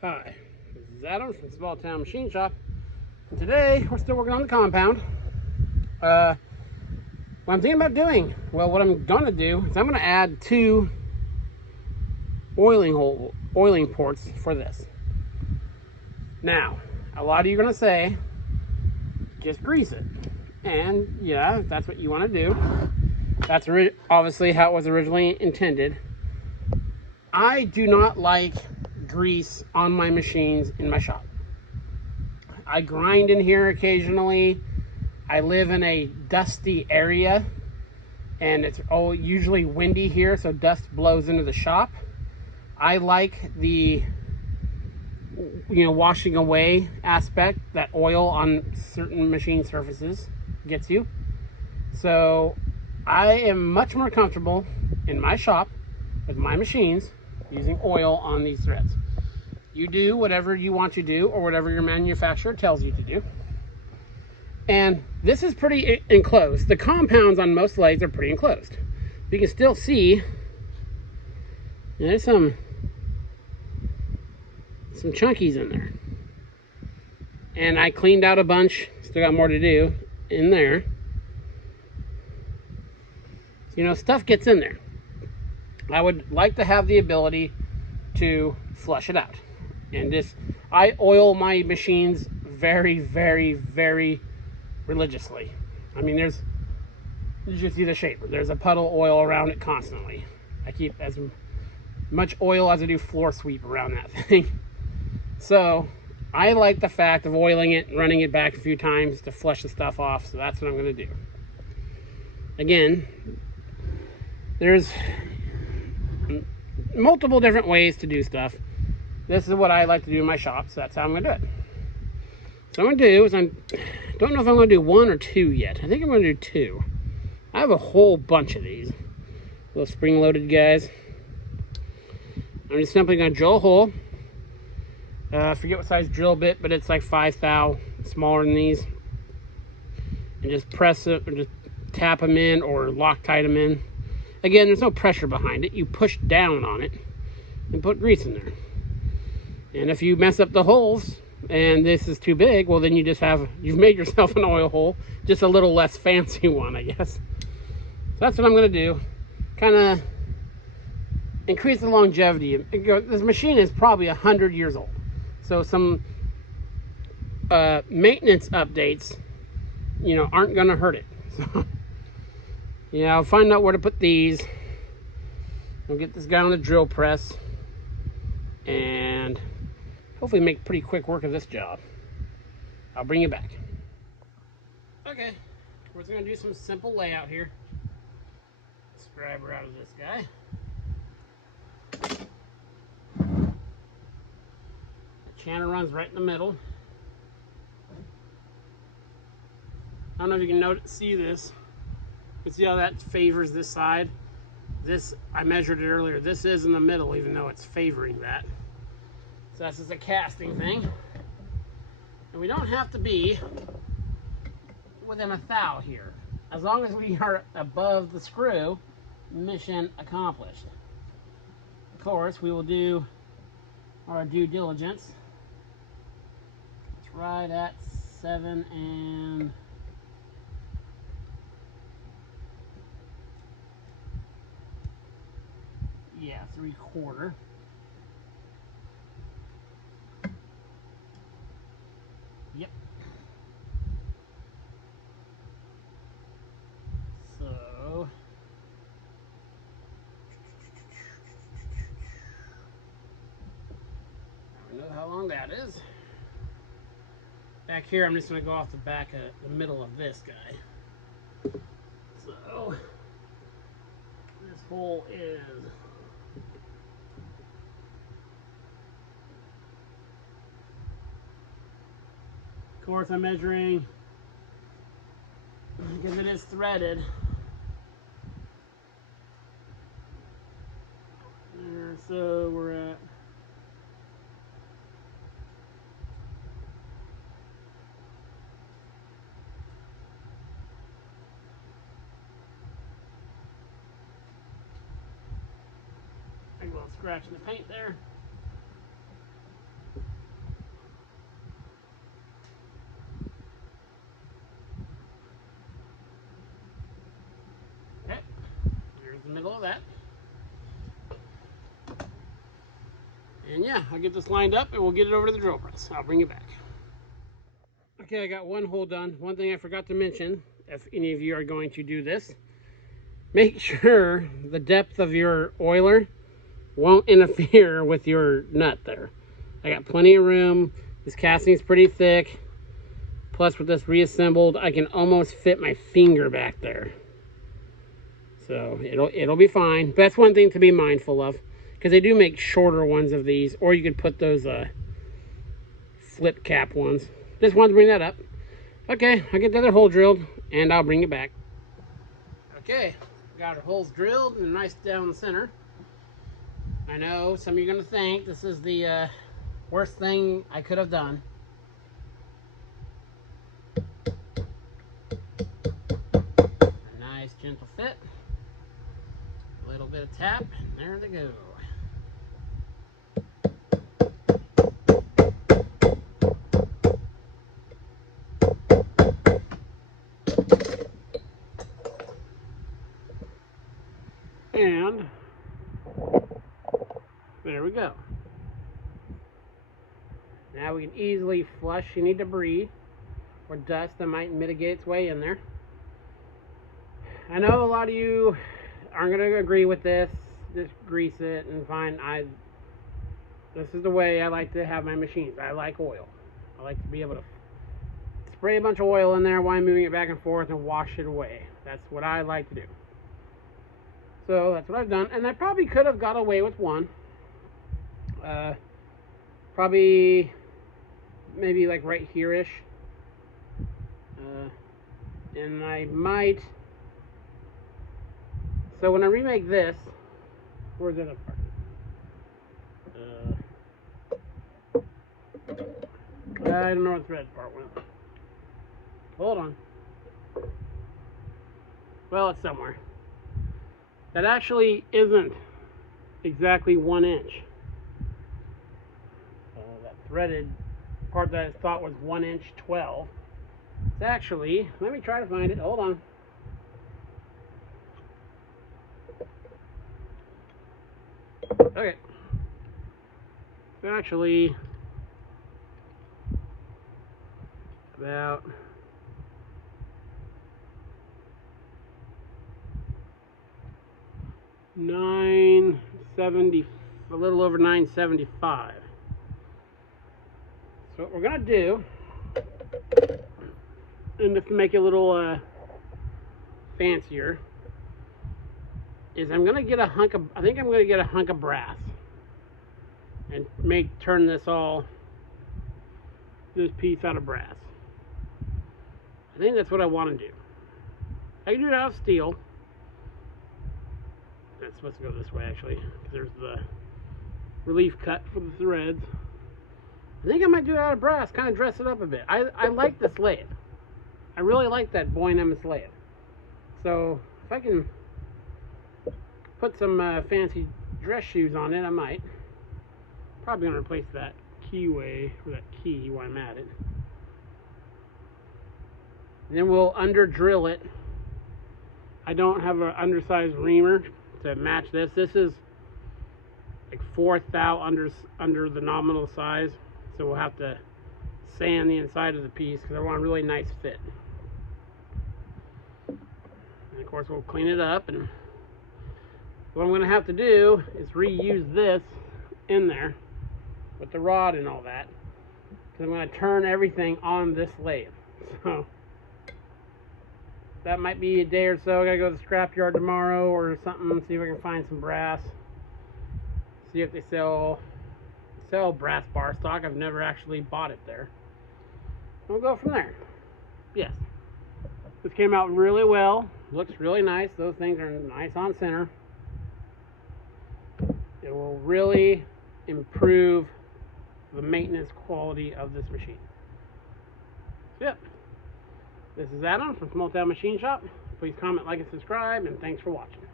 Hi, this is Adam from Small Town Machine Shop. Today, we're still working on the compound. What I'm thinking about doing, well, what I'm gonna do is I'm gonna add 2 oiling ports for this. Now, a lot of you are gonna say, just grease it. And yeah, if that's what you wanna do. That's obviously how it was originally intended. I do not like grease on my machines in my shop. I grind in here occasionally. I live in a dusty area and it's usually windy here, so dust blows into the shop. I like the washing away aspect that oil on certain machine surfaces gets you. So I am much more comfortable in my shop with my machines using oil on these threads. You do whatever you want to do or whatever your manufacturer tells you to do. And this is pretty enclosed. The compounds on most lathes are pretty enclosed. You can still see there's some chunkies in there. And I cleaned out a bunch. Still got more to do in there. Stuff gets in there. I would like to have the ability to flush it out. And I oil my machines very, very, very religiously. I mean, you should see the shaper. There's a puddle of oil around it constantly. I keep as much oil as I do floor sweep around that thing. So I like the fact of oiling it and running it back a few times to flush the stuff off. So that's what I'm going to do. Again, there's multiple different ways to do stuff. This is what I like to do in my shop, so that's how I'm going to do it. So what I'm going to do is I don't know if I'm going to do 1 or 2 yet. I think I'm going to do 2. I have a whole bunch of these little spring-loaded guys. I'm just simply going to drill a hole. I forget what size drill bit, but it's like 5 thou, smaller than these. And just press it, or just tap them in, or Loctite them in. Again, there's no pressure behind it. You push down on it and put grease in there. And if you mess up the holes and this is too big, well, then you've made yourself an oil hole, just a little less fancy one, I guess. So that's what I'm going to do. Kind of increase the longevity. This machine is probably 100 years old. So some maintenance updates, aren't going to hurt it. So, I'll find out where to put these. I'll get this guy on the drill press and hopefully make pretty quick work of this job. I'll bring you back. Okay, we're just going to do some simple layout here. Let's grab her out of this guy. The channel runs right in the middle. I don't know if you can see this. You can see how that favors this side. This, I measured it earlier. This is in the middle, even though it's favoring that. So this is a casting thing. And we don't have to be within 1 thou here. As long as we are above the screw, mission accomplished. Of course, we will do our due diligence. It's right at 7 and... yeah, 3/4. Yep. So I don't know how long that is. Back here, I'm just going to go off the back of the middle of this guy. So this hole is of course I'm measuring because it is threaded. So we're at a little scratch in the paint there. And yeah, I'll get this lined up and we'll get it over to the drill press. I'll bring it back. Okay, I got one hole done. One thing I forgot to mention, if any of you are going to do this, make sure the depth of your oiler won't interfere with your nut there. I got plenty of room. This casting is pretty thick. Plus with this reassembled, I can almost fit my finger back there. So it'll be fine. But that's one thing to be mindful of, because they do make shorter ones of these, or you could put those flip cap ones. Just wanted to bring that up. Okay, I'll get the other hole drilled and I'll bring it back. Okay, got our holes drilled and nice down the center. I know some of you are going to think this is the worst thing I could have done. A nice gentle fit. A little bit of tap, and there they go. And there we go. Now we can easily flush any debris or dust that might mitigate its way in there. I know a lot of you aren't going to agree with this. Just grease it and fine. This is the way I like to have my machines. I like oil. I like to be able to spray a bunch of oil in there while I'm moving it back and forth and wash it away. That's what I like to do. So that's what I've done. And I probably could have got away with one. Probably maybe like right here-ish. And I might... So when I remake this, where's the other part? I don't know where the thread part went. Hold on. Well, it's somewhere. That actually isn't exactly 1 inch. That threaded part that I thought was 1 inch 12. It's actually, let me try to find it. Hold on. Okay. It's actually about $9.70, a little over $9.75. So what we're gonna do, and just to make it a little fancier, is I'm gonna get a hunk of, I think I'm gonna get a hunk of brass and turn this piece out of brass. I think that's what I want to do. I can do it out of steel. That's supposed to go this way actually, because there's the relief cut for the threads. I think I might do it out of brass, kind of dress it up a bit. I like this lathe. I really like that boye and emmes lathe. So if I can put some fancy dress shoes on it, I might. Probably gonna replace that keyway, or that key while I'm at it. Then we'll under drill it. I don't have an undersized reamer to match this. This is like 4th thou under the nominal size, so we'll have to sand the inside of the piece because I want a really nice fit. And of course we'll clean it up, and what I'm going to have to do is reuse this in there with the rod and all that, because I'm going to turn everything on this lathe. So that might be a day or so. I gotta go to the scrapyard tomorrow or something, see if I can find some brass. See if they sell brass bar stock. I've never actually bought it there. We'll go from there. Yes. This came out really well. Looks really nice. Those things are nice on center. It will really improve the maintenance quality of this machine. So, yep. This is Adam from Small Town Machine Shop. Please comment, like, and subscribe, and thanks for watching.